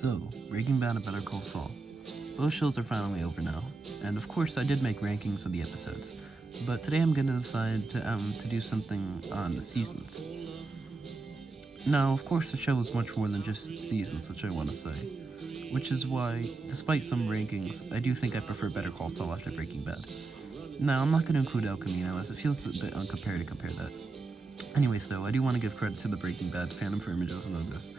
So, Breaking Bad and Better Call Saul. Both shows are finally over now, and of course I did make rankings of the episodes, but today I'm gonna decide to do something on the seasons. Now, of course, the show is much more than just seasons, which I want to say, which is why, despite some rankings, I do think I prefer Better Call Saul after Breaking Bad. Now, I'm not going to include El Camino, as it feels a bit unfair to compare that. Anyways, though, I do want to give credit to the Breaking Bad fandom for images and logos.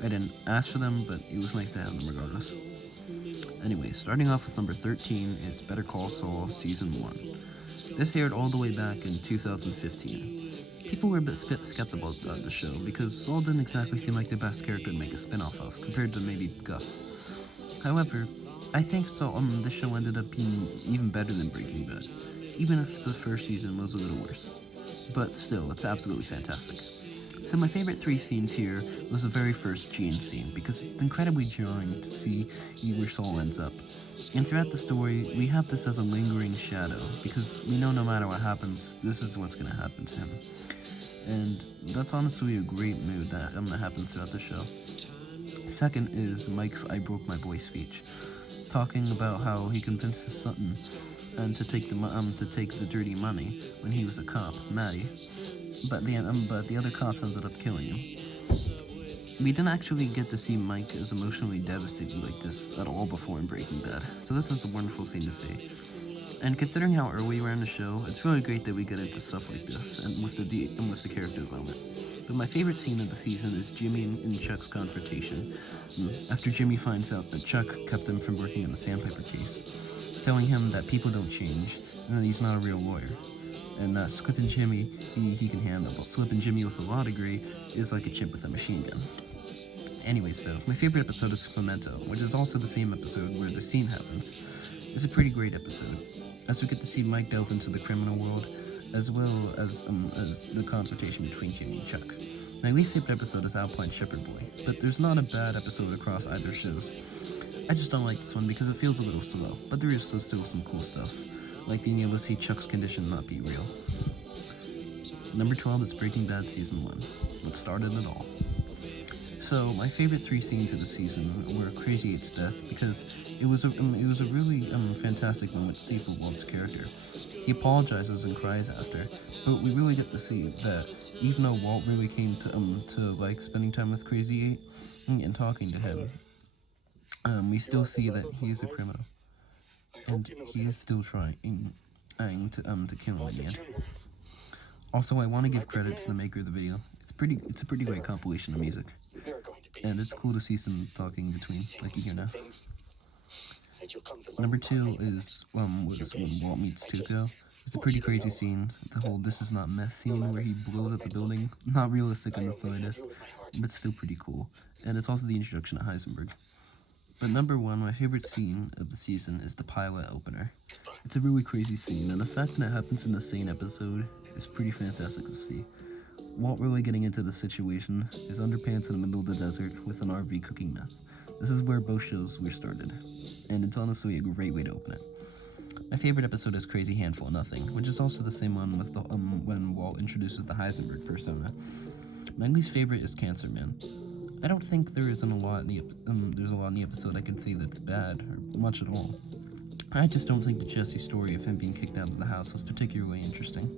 I didn't ask for them, but it was nice to have them regardless. Anyway, starting off with number 13 is Better Call Saul Season 1. This aired all the way back in 2015. People were a bit skeptical about the show because Saul didn't exactly seem like the best character to make a spin-off of, compared to maybe Gus. However, I think this show ended up being even better than Breaking Bad, even if the first season was a little worse. But still, it's absolutely fantastic. So my favorite three scenes here was the very first Gene scene, because it's incredibly jarring to see where Saul ends up. And throughout the story, we have this as a lingering shadow, because we know no matter what happens, this is what's going to happen to him. And that's honestly a great mood that happens throughout the show. Second is Mike's "I broke my boy" speech, talking about how he convinced his son and to take the dirty money when he was a cop, Matty, but the other cops ended up killing him. We didn't actually get to see Mike as emotionally devastated like this at all before in Breaking Bad, so this is a wonderful scene to see. And considering how early we're in the show, it's really great that we get into stuff like this and with the character development. But my favorite scene of the season is Jimmy and Chuck's confrontation. After Jimmy finds out that Chuck kept him from working in the Sandpiper case, telling him that people don't change and that he's not a real lawyer, and that Slippin' Jimmy he can handle, but Slippin' Jimmy with a law degree is like a chimp with a machine gun. Anyways, though, my favorite episode is Clemento, which is also the same episode where the scene happens. It's a pretty great episode, as we get to see Mike delve into the criminal world, as well as the confrontation between Jimmy and Chuck. My least favorite episode is Alpine Shepherd Boy, but there's not a bad episode across either shows. I just don't like this one because it feels a little slow, but there is still some cool stuff, like being able to see Chuck's condition not be real. Number 12 is Breaking Bad Season 1, what started it all. So, my favorite three scenes of the season were Crazy 8's death, because it was a really fantastic moment to see for Walt's character. He apologizes and cries after, but we really get to see that even though Walt really came to like spending time with Crazy 8 and talking to him, we still see that he is a criminal, and he is still trying to kill him in the end. Also, I want to give credit to the maker of the video. It's a pretty great compilation of music, and it's cool to see some talking between, like you hear now. Number 2 is when Walt meets Tuco. It's a pretty crazy scene. The whole "this is not meth" scene where he blows up the building. Not realistic in the slightest, but still pretty cool. And it's also the introduction to Heisenberg. But number 1, my favorite scene of the season is the pilot opener. It's a really crazy scene, and the fact that it happens in the same episode is pretty fantastic to see. Walt really getting into the situation, his underpants in the middle of the desert with an RV cooking meth. This is where both shows were started, and it's honestly a great way to open it. My favorite episode is Crazy Handful of Nothing, which is also the same one with when Walt introduces the Heisenberg persona. My least favorite is Cancer Man. I don't think there's a lot in the episode I can see that's bad, or much at all. I just don't think the Jesse story of him being kicked out of the house was particularly interesting.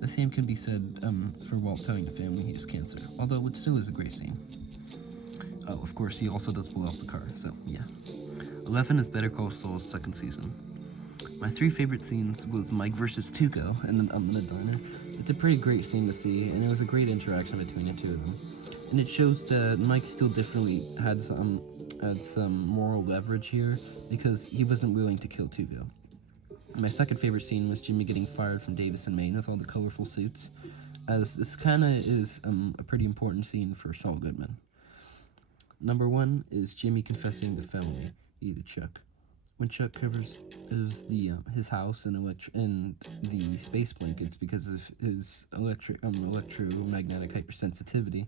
The same can be said for Walt telling the family he has cancer, although it still is a great scene. Oh, of course, he also does blow up the car, so yeah. 11 is Better Call Saul's second season. My three favorite scenes was Mike versus Tuco in the diner. It's a pretty great scene to see, and it was a great interaction between the two of them. And it shows that Mike still definitely had some moral leverage here, because he wasn't willing to kill Tuco. My second favorite scene was Jimmy getting fired from Davison, Maine with all the colorful suits, as this kinda is a pretty important scene for Saul Goodman. Number 1 is Jimmy confessing the felony to Chuck. When Chuck covers his house and the space blankets because of his electromagnetic hypersensitivity,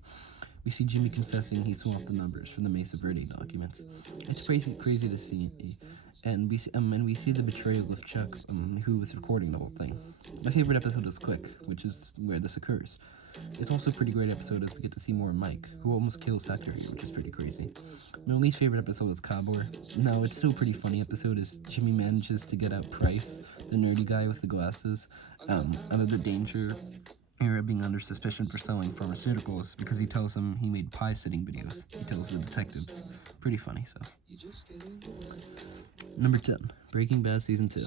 we see Jimmy confessing he swapped the numbers from the Mesa Verde documents. It's crazy to see, and we see the betrayal of Chuck, who was recording the whole thing. My favorite episode is Quick, which is where this occurs. It's also a pretty great episode as we get to see more of Mike, who almost kills Hector here, which is pretty crazy. My least favorite episode is Cabor. No, it's still a pretty funny episode as Jimmy manages to get out Price, the nerdy guy with the glasses, out of the danger area being under suspicion for selling pharmaceuticals because he tells them he made pie sitting videos. He tells the detectives. Pretty funny stuff. Number 10, Breaking Bad Season 2.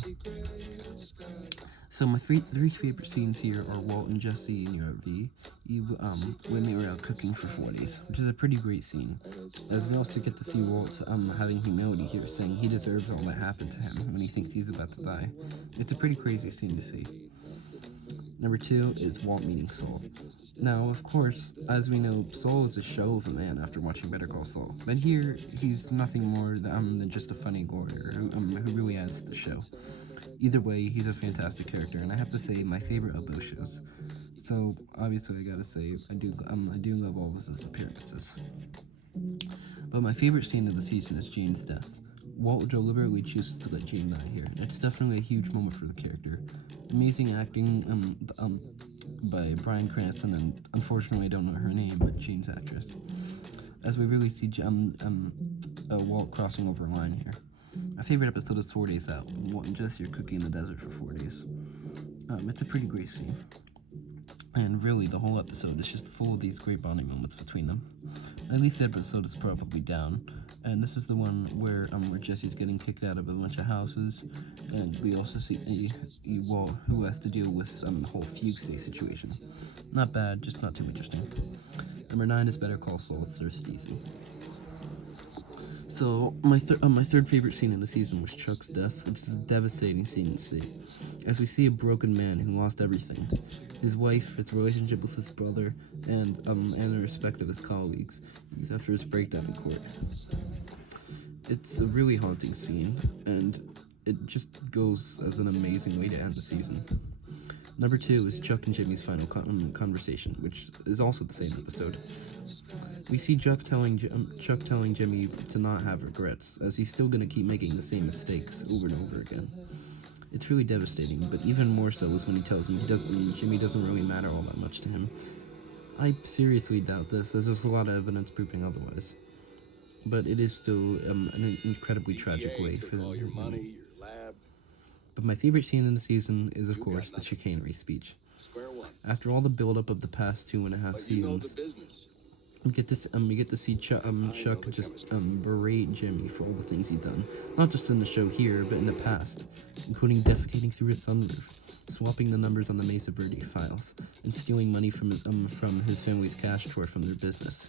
So my three favorite scenes here are Walt and Jesse in the RV, when they were out cooking for 40s, which is a pretty great scene, as we also get to see Walt having humility here, saying he deserves all that happened to him when he thinks he's about to die. It's a pretty crazy scene to see. Number 2 is Walt meeting Saul. Now, of course, as we know, Saul is a show of a man after watching Better Call Saul, but here he's nothing more than just a funny lawyer who really adds to the show. Either way, he's a fantastic character, and I have to say, my favorite of those shows. So obviously, I gotta say, I do love all of his appearances. But my favorite scene of the season is Jane's death. Walt deliberately chooses to let Jane die here, and it's definitely a huge moment for the character. Amazing acting by Bryan Cranston, and unfortunately, I don't know her name, but Jane's actress. As we really see Walt crossing over a line here. My favorite episode is 4 Days Out, when Walt and Jesse are cooking in the desert for 4 days. It's a pretty great scene. And really, the whole episode is just full of these great bonding moments between them. At least the episode is probably down, and this is the one where Jesse's getting kicked out of a bunch of houses, and we also see Walt who has to deal with the whole Fugue situation. Not bad, just not too interesting. Number 9 is Better Call Saul, third season. So, my third favorite scene in the season was Chuck's death, which is a devastating scene to see, as we see a broken man who lost everything. His wife, his relationship with his brother, and the respect of his colleagues after his breakdown in court. It's a really haunting scene, and it just goes as an amazing way to end the season. Number 2 is Chuck and Jimmy's final conversation, which is also the same episode. We see Chuck telling Jimmy to not have regrets, as he's still going to keep making the same mistakes over and over again. It's really devastating, but even more so is when he tells him Jimmy doesn't really matter all that much to him. I seriously doubt this, as there's a lot of evidence proving otherwise. But it is still an incredibly tragic way for them to money. But my favorite scene in the season is, of course, the chicanery speech. After all the build-up of the past 2.5 seasons, we get to see Chuck just berate Jimmy for all the things he's done, not just in the show here, but in the past, including defecating through his sunroof, swapping the numbers on the Mesa Verde files, and stealing money from his family's cash drawer from their business.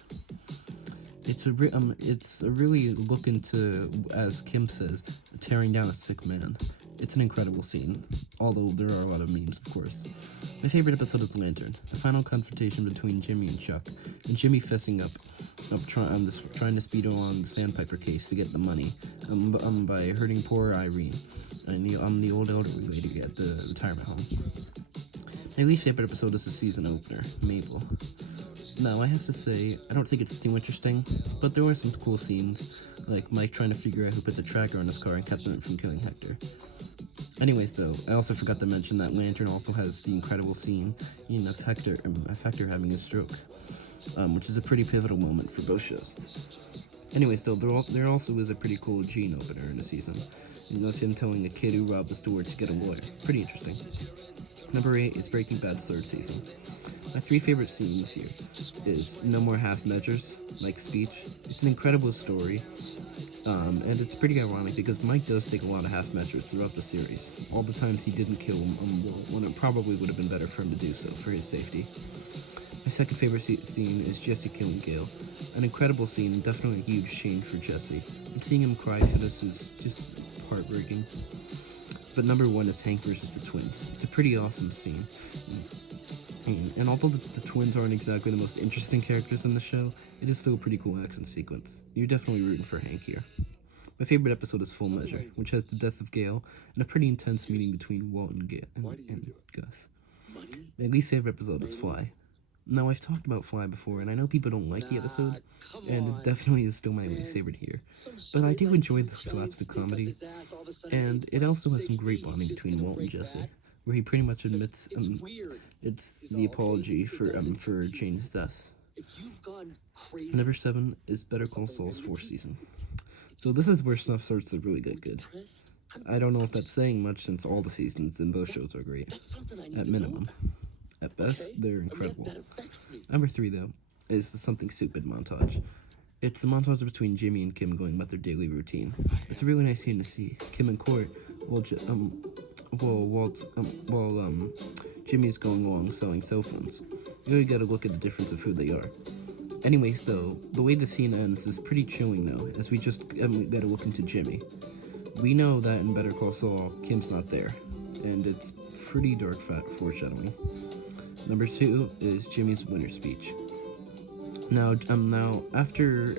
It's a really look into, as Kim says, tearing down a sick man. It's an incredible scene, although there are a lot of memes, of course. My favorite episode is Lantern, the final confrontation between Jimmy and Chuck, and Jimmy fessing up trying to speed along the Sandpiper case to get the money, by hurting poor Irene, and the old elderly lady at the retirement home. My least favorite episode is the season opener, Mabel. Now, I have to say, I don't think it's too interesting, but there were some cool scenes, like Mike trying to figure out who put the tracker on his car and kept him from killing Hector. Anyways, though, I also forgot to mention that Lantern also has the incredible scene of Hector having a stroke, which is a pretty pivotal moment for both shows. Anyways, though, there also is a pretty cool Gene opener in the season, of him telling a kid who robbed the store to get a lawyer. Pretty interesting. Number 8 is Breaking Bad, third season. My 3 favorite scenes here is No More Half Measures, Mike's speech. It's an incredible story, and it's pretty ironic because Mike does take a lot of half measures throughout the series. All the times he didn't kill him, when it probably would have been better for him to do so for his safety. My second favorite scene is Jesse killing Gale. An incredible scene and definitely a huge change for Jesse. And seeing him cry for this is just heartbreaking. But number 1 is Hank versus the twins. It's a pretty awesome scene. And although the twins aren't exactly the most interesting characters in the show, it is still a pretty cool action sequence. You're definitely rooting for Hank here. My favorite episode is Full Measure, which has the death of Gale and a pretty intense meeting between Walt and Gus. My least favorite episode is Fly. Now, I've talked about Fly before, and I know people don't like the episode, and it definitely is still my least favorite here. But I do enjoy the slapstick comedy, and it also has some great bonding between Walt and Jesse. where he pretty much admits it's the apology for Jane's death. Number 7 is Better Call Saul's 4th season. So this is where stuff starts to really get good. I don't know if that's saying much since all the seasons in both shows are great, at minimum. At best, they're incredible. Number 3, though, is the Something Stupid montage. It's the montage between Jimmy and Kim going about their daily routine. It's a really nice scene to see. Kim in court, while Jimmy's going along selling cell phones. You really gotta look at the difference of who they are. Anyways, though, the way the scene ends is pretty chilling, though, as we just gotta look into Jimmy. We know that in Better Call Saul, Kim's not there, and it's pretty dark foreshadowing. Number 2 is Jimmy's winter speech. Now after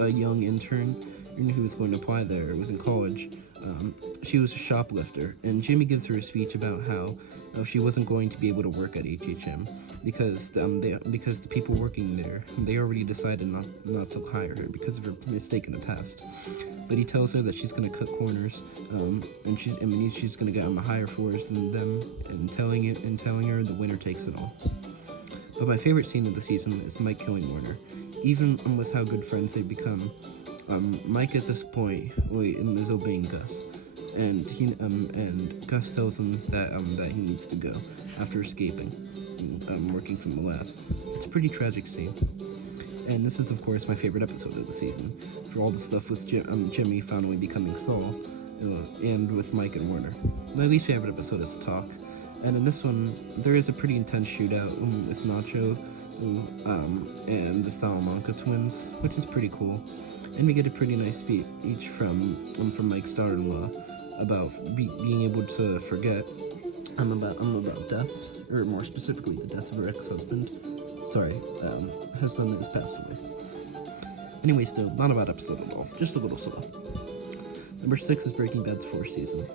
a young intern who was going to apply there was in college, she was a shoplifter, and Jimmy gives her a speech about how she wasn't going to be able to work at HHM because the people working there, they already decided not to hire her because of her mistake in the past. But he tells her that she's going to cut corners, and she's going to get on the higher floors than them, and telling her the winner takes it all. But my favorite scene of the season is Mike killing Warner. Even with how good friends they've become, Mike at this point is obeying Gus, and Gus tells him that he needs to go after escaping, working from the lab. It's a pretty tragic scene, and this is of course my favorite episode of the season for all the stuff with Jimmy finally becoming Saul, and with Mike and Warner. My least favorite episode is Talk. And in this one, there is a pretty intense shootout with Nacho and the Salamanca twins, which is pretty cool. And we get a pretty nice speech from Mike's daughter-in-law about being able to forget about death, or more specifically, the death of her ex-husband. Husband that has passed away. Anyways, though, not a bad episode at all, just a little slow. Number 6 is Breaking Bad's 4th season.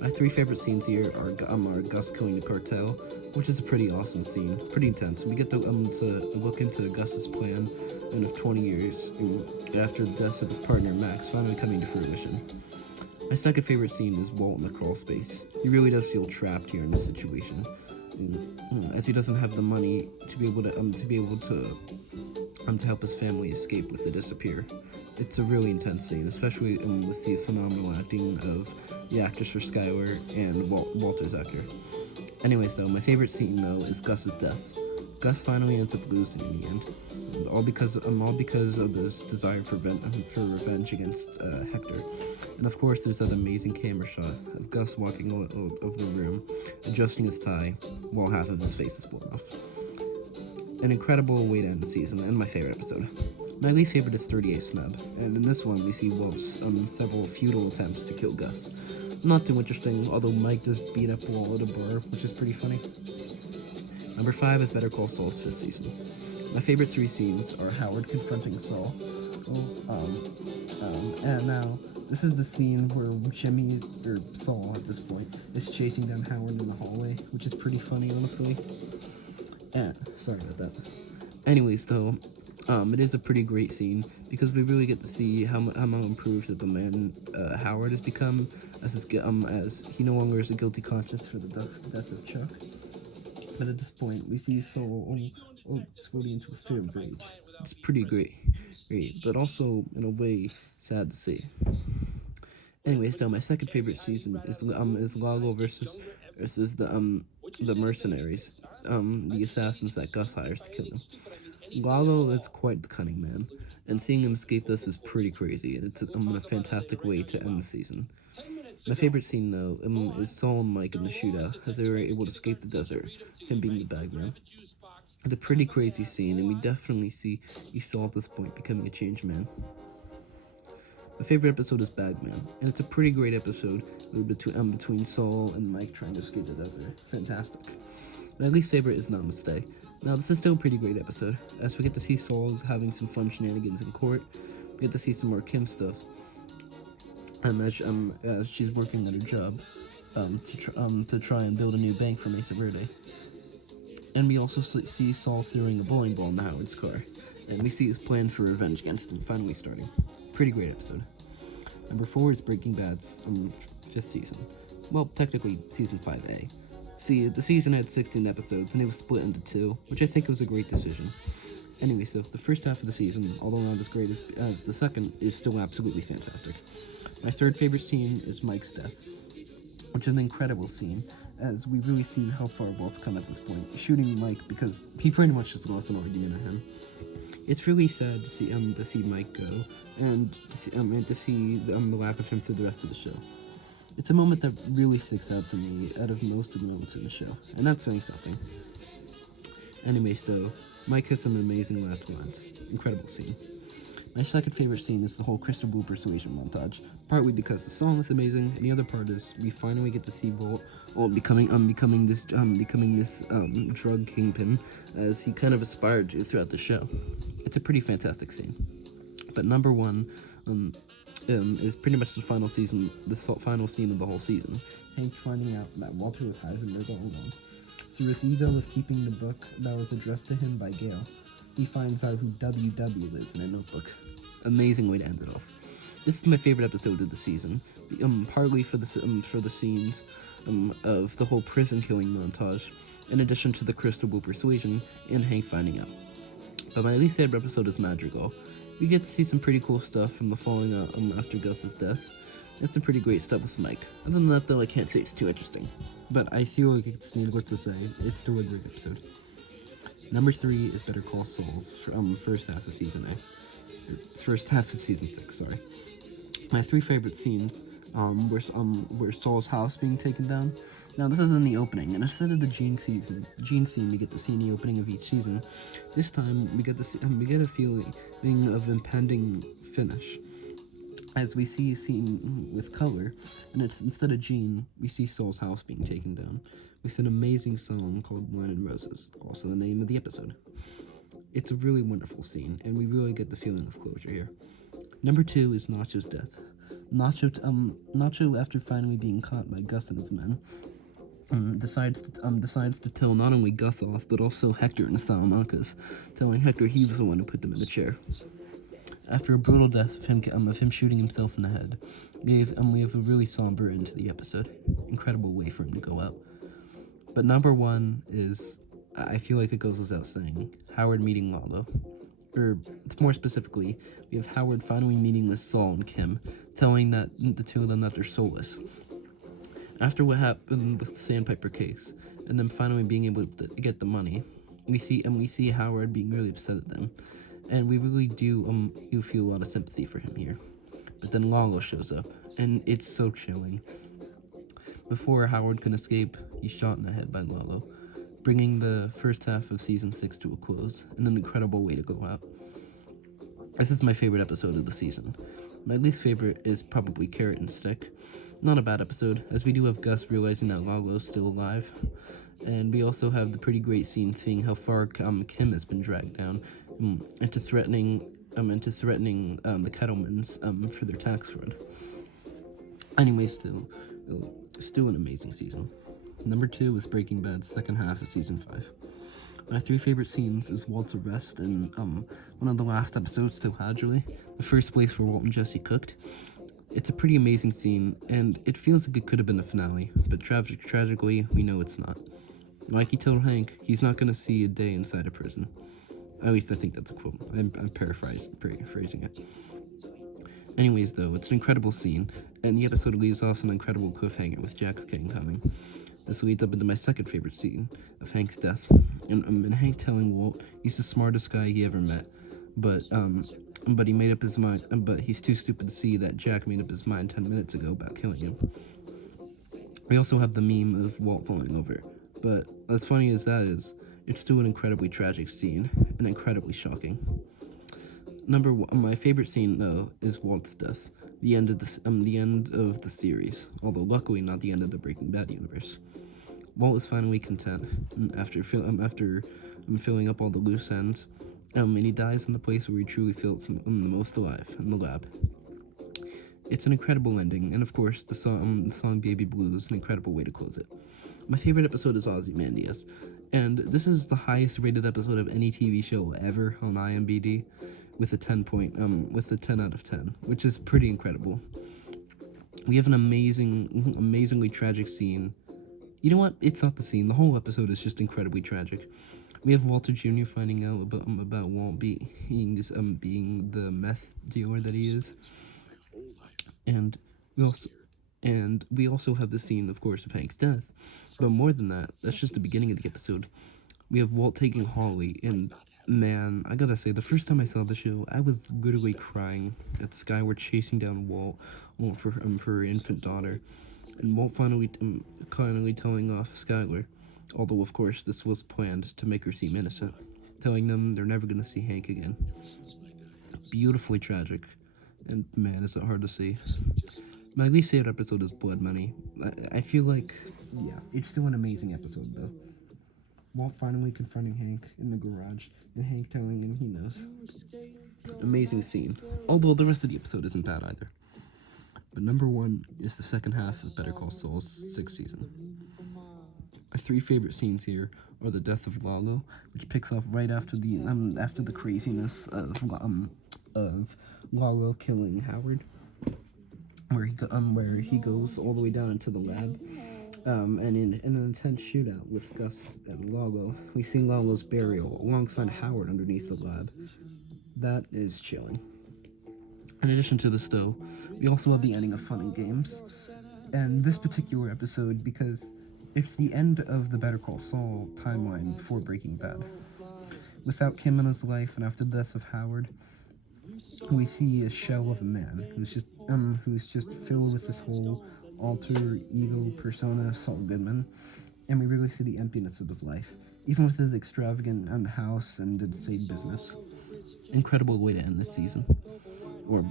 My 3 favorite scenes here are Gus killing the cartel, which is a pretty awesome scene, pretty intense. We get to look into Gus's plan, and of 20 years after the death of his partner Max finally coming to fruition. My second favorite scene is Walt in the crawl space. He really does feel trapped here in this situation, as he doesn't have the money to be able to help his family escape with the disappear. It's a really intense scene, especially with the phenomenal acting of the actress for Skylar and Walter's actor. Anyways, though, my favorite scene though is Gus's death. Gus finally ends up losing in the end, all because of his desire for revenge against Hector. And of course, there's that amazing camera shot of Gus walking out of the room, adjusting his tie while half of his face is blown off. An incredible way to end the season, and my favorite episode. My least favorite is 38 Snub, and in this one we see Walt's several futile attempts to kill Gus. Not too interesting, although Mike does beat up Walt at a bar, which is pretty funny. Number 5 is Better Call Saul's 5th season. My favorite 3 scenes are Howard confronting Saul, and now this is the scene where Jimmy, or Saul at this point, is chasing down Howard in the hallway, which is pretty funny, honestly. And sorry about that. Anyways, though, it is a pretty great scene because we really get to see how improved of a man Howard has become, as he no longer has a guilty conscience for the death of Chuck. But at this point, we see Saul exploding into a fit of rage. It's pretty great, but also in a way sad to see. Anyways, though, my second favorite season is Lago versus the mercenaries, the assassins that Gus hires to kill him. Lago is quite the cunning man, and seeing him escape this is pretty crazy, and it's a fantastic way to end the season. My favorite scene, though, is Saul and Mike in the shootout, as they were able to escape the desert, him being the bagman. It's a pretty crazy scene, and we definitely see Saul at this point becoming a changed man. My favorite episode is Bagman, and it's a pretty great episode between Saul and Mike trying to escape the desert. Fantastic. My least favorite is Namaste. Now, this is still a pretty great episode, as we get to see Saul having some fun shenanigans in court, we get to see some more Kim stuff, as she's working at her job, to try and build a new bank for Mesa Verde. And we also see Saul throwing a bowling ball in Howard's car, and we see his plan for revenge against him finally starting. Pretty great episode. Number 4 is Breaking Bad's 5th season. Well, technically, season 5A. See, the season had 16 episodes, and it was split into two, which I think was a great decision. Anyway, so the first half of the season, although not as great as the second, is still absolutely fantastic. My third favorite scene is Mike's death, which is an incredible scene, as we really see how far Walt's come at this point, shooting Mike because he pretty much just lost an argument at him. It's really sad to see Mike go, and to see the lack of him through the rest of the show. It's a moment that really sticks out to me out of most of the moments in the show, and that's saying something. Anyways, though, Mike has some amazing last lines. Incredible scene. My second favorite scene is the whole Crystal Ball persuasion montage, partly because the song is amazing, and the other part is we finally get to see Walt becoming this drug kingpin, as he kind of aspired to throughout the show. It's a pretty fantastic scene. But number one, is pretty much the final scene of the whole season. Hank finding out that Walter was Heisenberg all along. Through his ego of keeping the book that was addressed to him by Gail, he finds out who WW is in a notebook. Amazing way to end it off. This is my favorite episode of the season, partly for the scenes of the whole prison killing montage, in addition to the Crystal Ball persuasion and Hank finding out. But my least favorite episode is Madrigal. We get to see some pretty cool stuff from the falling out after Gus's death. It's some pretty great stuff with Mike. Other than that, though, I can't say it's too interesting. But I feel like it's needless to say, it's still a great episode. Number 3 is Better Call Saul's first half of season 6. Sorry. My 3 favorite scenes were Saul's house being taken down. Now this is in the opening, and instead of the Gene theme we get to see in the opening of each season, this time we get a feeling of impending finish, as we see a scene with color, and it's instead of Gene, we see Saul's house being taken down, with an amazing song called Wine and Roses, also the name of the episode. It's a really wonderful scene, and we really get the feeling of closure here. Number 2 is Nacho's death. Nacho, after finally being caught by Gus and his men, decides to tell not only Gus off, but also Hector and Salamanca's, telling Hector he was the one who put them in the chair. After a brutal death of him shooting himself in the head, we have a really somber end to the episode. Incredible way for him to go out. But number 1 is, I feel like it goes without saying, Howard meeting Lalo. Or more specifically, we have Howard finally meeting with Saul and Kim, telling the two of them that they're soulless. After what happened with the Sandpiper case, and them finally being able to get the money, we see Howard being really upset at them, and we really do feel a lot of sympathy for him here. But then Lalo shows up, and it's so chilling. Before Howard can escape, he's shot in the head by Lalo, bringing the first half of season 6 to a close, and an incredible way to go out. This is my favorite episode of the season. My least favorite is probably Carrot and Stick. Not a bad episode, as we do have Gus realizing that Lalo's still alive, and we also have the pretty great scene seeing how far Kim has been dragged down into threatening the Kettlemans for their tax fraud. Anyway, still an amazing season. Number 2 is Breaking Bad's second half of season 5. My 3 favorite scenes is Walt's arrest in one of the last episodes, still Hadley, the first place where Walt and Jesse cooked. It's a pretty amazing scene, and it feels like it could have been the finale, but tragically, we know it's not. Like he told Hank, he's not going to see a day inside a prison. At least I think that's a quote. I'm paraphrasing it. Anyways, though, it's an incredible scene, and the episode leaves off an incredible cliffhanger with Jack's King coming. This leads up into my second favorite scene of Hank's death, and Hank telling Walt he's the smartest guy he ever met, but he made up his mind, but he's too stupid to see that Jack made up his mind 10 minutes ago about killing him. We also have the meme of Walt falling over, but as funny as that is, it's still an incredibly tragic scene, and incredibly shocking. Number 1, my favorite scene, though, is Walt's death, the end of the series, although luckily not the end of the Breaking Bad universe. Walt is finally content after filling up all the loose ends, and he dies in the place where he truly felt the most alive, in the lab. It's an incredible ending, and of course, the song Baby Blue is an incredible way to close it. My favorite episode is Ozymandias, and this is the highest rated episode of any TV show ever on IMDb, with a 10 out of 10, which is pretty incredible. We have an amazingly tragic scene. You know what? It's not the scene. The whole episode is just incredibly tragic. We have Walter Jr. finding out about Walt being the meth dealer that he is, and we also have the scene, of course, of Hank's death. But more than that, that's just the beginning of the episode. We have Walt taking Holly, and man, I gotta say, the first time I saw the show, I was literally crying that Skyward chasing down Walt for her infant daughter, and Walt finally telling off Skylar. Although, of course, this was planned to make her seem innocent, telling them they're never gonna see Hank again. Beautifully tragic, and man, is it hard to see. My least favorite episode is Blood Money. I feel like, yeah, it's still an amazing episode though. Walt finally confronting Hank in the garage, and Hank telling him he knows. Amazing scene. Although the rest of the episode isn't bad either. But number one is the second half of Better Call Saul's 6th season. My 3 favorite scenes here are the death of Lalo, which picks off right after the craziness of Lalo killing Howard, where he goes all the way down into the lab. And in an intense shootout with Gus and Lalo, we see Lalo's burial alongside Howard underneath the lab. That is chilling. In addition to this, though, we also have the ending of Fun and Games. And this particular episode, because it's the end of the Better Call Saul timeline before Breaking Bad. Without Kim in his life and after the death of Howard, we see a shell of a man who's just filled with this whole alter ego persona of Saul Goodman, and we really see the emptiness of his life, even with his extravagant house and insane business. Incredible way to end this season. Well,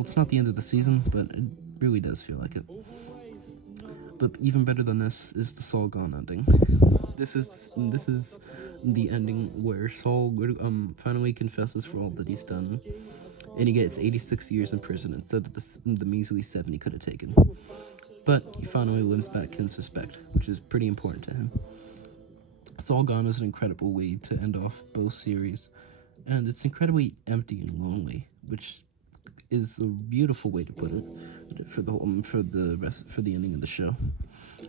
it's not the end of the season, but it really does feel like it. But even better than this is the Saul Gone ending. This is the ending where Saul finally confesses for all that he's done, and he gets 86 years in prison instead of the measly 7 he could have taken. But he finally wins back Kim's respect, which is pretty important to him. Saul Gone is an incredible way to end off both series, and it's incredibly empty and lonely, which is a beautiful way to put it for the ending of the show.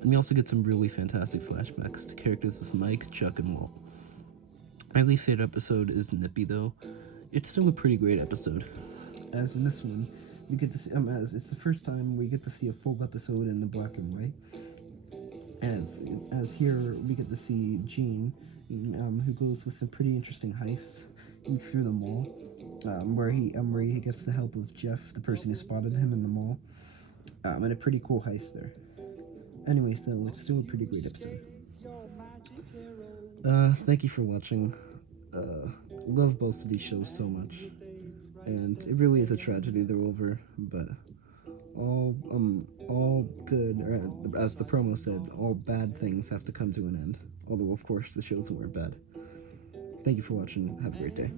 And we also get some really fantastic flashbacks to characters with Mike, Chuck, and Walt. My least favorite episode is Nippy, though. It's still a pretty great episode. As in this one, we get to see, as it's the first time we get to see a full episode in the black and white. As here we get to see Gene, who goes with a pretty interesting heist through the mall, where he gets the help of Jeff, the person who spotted him in the mall, and a pretty cool heist there. Anyways, though, it's still a pretty great episode. Thank you for watching. Love both of these shows so much, and it really is a tragedy they're over, but all good, or as the promo said, all bad things have to come to an end. Although, of course, the shows weren't bad. Thank you for watching. Have a great day.